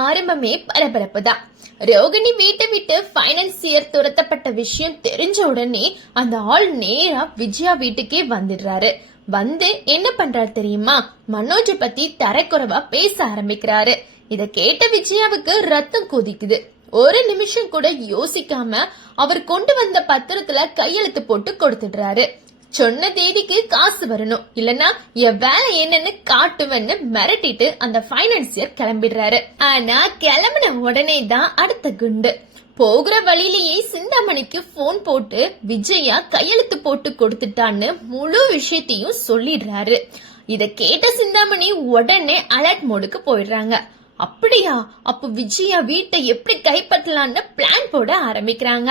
ஆரம்பமே பரபரப்பு தான். ரோகிணி வீட்டை விட்டு பைனான்சியர் துரத்தப்பட்ட விஷயம் தெரிஞ்ச உடனே அந்த ஆள் நேரா விஜயா வீட்டுக்கே வந்துடுறாரு. வந்து என்ன பண்றாரு தெரியுமா? மனோஜ் பத்தி தரக்குறைவா பேச ஆரம்பிக்கிறாரு. இத கேட்ட விஜயாவுக்கு ரத்தம் கொதிக்குது. ஒரு நிமிஷம் கூட யோசிக்காம அவர் கொண்டு வந்த பத்திரத்துல கையெழுத்து போட்டு கொடுத்துடுறாரு. சொன்ன தேதிக்கு காசு வரணும், இல்லனா என் வேலை என்னன்னு காட்டுவேன்னு மிரட்டிட்டு அந்த பைனான்சியர் கிளம்பிடுறாரு. ஆனா கிளம்பின உடனே தான் அடுத்த குண்டு. போகிற வழியிலேயே சிந்தாமணிக்கு போன் போட்டு விஜயா கையெழுத்து போட்டு கொடுத்துட்டான்னு முழு விஷயத்தையும் சொல்லிடுறாரு. இத கேட்ட சிந்தாமணி உடனே அலர்ட் மோடுக்கு போயிடுறாங்க. அப்படியா? அப்ப விஜயா வீட்டை எப்படி கைப்பற்றலான்னு பிளான் போட ஆரம்பிக்கிறாங்க.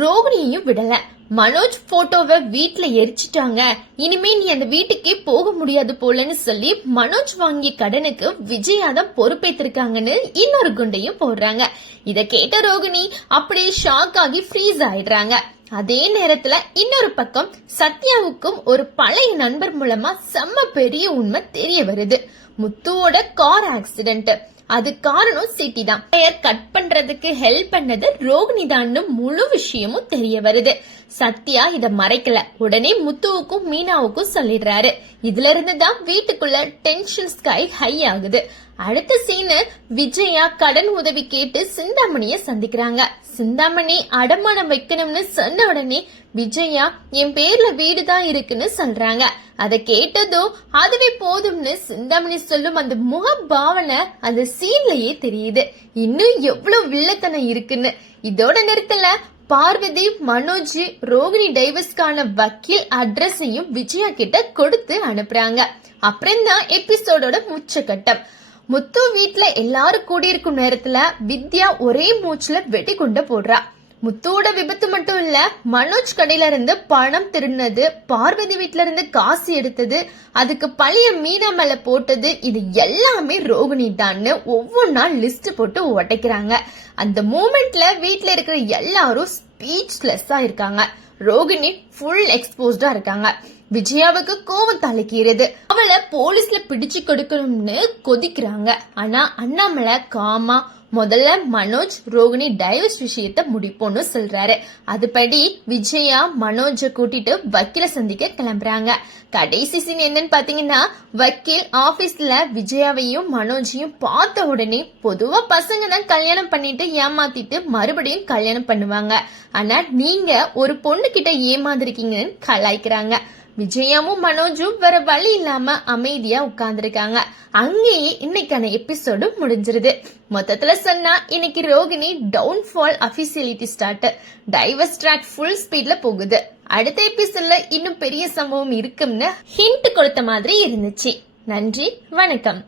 ரோகிணியையும் விடல. மனோஜ் போட்டோவை வீட்டுல எரிச்சிட்டாங்க, இனிமே நீ அந்த வீட்டுக்கே போக முடியாது போலன்னு சொல்லி மனோஜ் வாங்கிய கடனுக்கு விஜயா தான் பொறுப்பேற்றிருக்காங்கன்னு இன்னொரு குண்டையும் போடுறாங்க. இத கேட்ட ரோகிணி அப்படியே ஷாக் ஆகி ஃப்ரீஸ் ஆயிடுறாங்க. அதே நேரத்துல இன்னொரு பக்கம் சத்யாவுக்கும் ஒரு பழைய நண்பர் மூலமா செம்ம பெரிய உண்மை தெரிய வருது. முத்துவோட கார் ஆக்சிடென்ட், அது காரணம் சிட்டி தான். கட் பண்றதுக்கு ஹெல்ப் பண்ணது ரோகிணி தான் முழு விஷயமும் தெரிய வருது. சத்யா இத மறைக்கல. உடனே முத்துவுக்கும் மீனாவுக்கும் சொல்லிடுறாரு. இதுல இருந்துதான் வீட்டுக்குள்ள டென்ஷன் ஸ்கை ஹை ஆகுது. அடுத்த சீனு விஜயா கடன் உதவி கேட்டு சிந்தாமணிய சந்திக்கிறாங்க. சிந்தாமணி அடமானம் வைக்கணும்னு சொன்ன உடனே விஜயா என் பேர்ல வீடுதான் இருக்குன்னு சொல்றாங்க. அத கேட்டதும் அதுவே போதும்னு சிந்தாமணி சொல்லும் அந்த முக பாவனை அந்த சீன்லயே தெரியுது. இன்னும் எவ்வளவு வில்லத்தனம் இருக்குன்னு. இதோட நிறுத்தல. பார்வதி, மனோஜ், ரோகிணி டைவர்ஸ்க்கான வக்கீல் அட்ரஸையும் விஜயா கிட்ட கொடுத்து அனுப்புறாங்க. அப்புறம் தான் எபிசோடோட உச்சகட்டம். முத்து வீட்டுல எல்லாரும் கூடியிருக்கும் நேரத்துல வித்யா ஒரே மூச்சுல வெடி குண்ட போடுறா. முத்துவோட விபத்து மட்டும் இல்ல, மனோஜ் கடையில இருந்து பணம் திருடினது, பார்வதி வீட்டுல இருந்து காசு எடுத்தது, அதுக்கு பழைய மீனா மேல போட்டது, இது எல்லாமே ரோகிணி தான் ஒவ்வொன்னா லிஸ்ட் போட்டு உடைக்கிறாங்க. அந்த மூமெண்ட்ல வீட்டுல இருக்கிற எல்லாரும் ஸ்பீச்லெஸ்ஸா இருக்காங்க. ரோகிணி ஃபுல் எக்ஸ்போஸ்டா இருக்காங்க. விஜயாவுக்கு கோவம் தலைக்கிறது. அவளை போலீஸ்ல பிடிச்சு கொடுக்கணும்னு கொதிக்கிறாங்க. ஆனா அண்ணாமலை காமா முதல்ல மனோஜ் ரோகிணி டைவர்ஸ் விஷயத்த முடிப்போன்னு சொல்றாரு. அதுபடி விஜயா மனோஜ கூட்டிட்டு வக்கீல சந்திக்க கிளம்புறாங்க. கடைசி சீன் என்னன்னு பாத்தீங்கன்னா, வக்கீல் ஆபீஸ்ல விஜயாவையும் மனோஜையும் பார்த்த உடனே பொதுவா பசங்க தான் கல்யாணம் பண்ணிட்டு ஏமாத்திட்டு மறுபடியும் கல்யாணம் பண்ணுவாங்க, ஆனா நீங்க ஒரு பொண்ணு கிட்ட ஏமாந்துருக்கீங்கன்னு கலாய்க்கிறாங்க. விஜயாவும் மனோஜும் வேற வழி இல்லாம அமைதியா உட்கார்ந்துருக்காங்க. அங்கேயே இன்னைக்கான எபிசோடு முடிஞ்சிருது. மொத்தத்துல சொன்னா இன்னைக்கு Rohini downfall officiality start. Divorce track full ஸ்பீட்ல போகுது. அடுத்த எபிசோட்ல இன்னும் பெரிய சம்பவம் இருக்கும்னு ஹிண்ட் கொடுத்த மாதிரி இருந்துச்சு. நன்றி, வணக்கம்.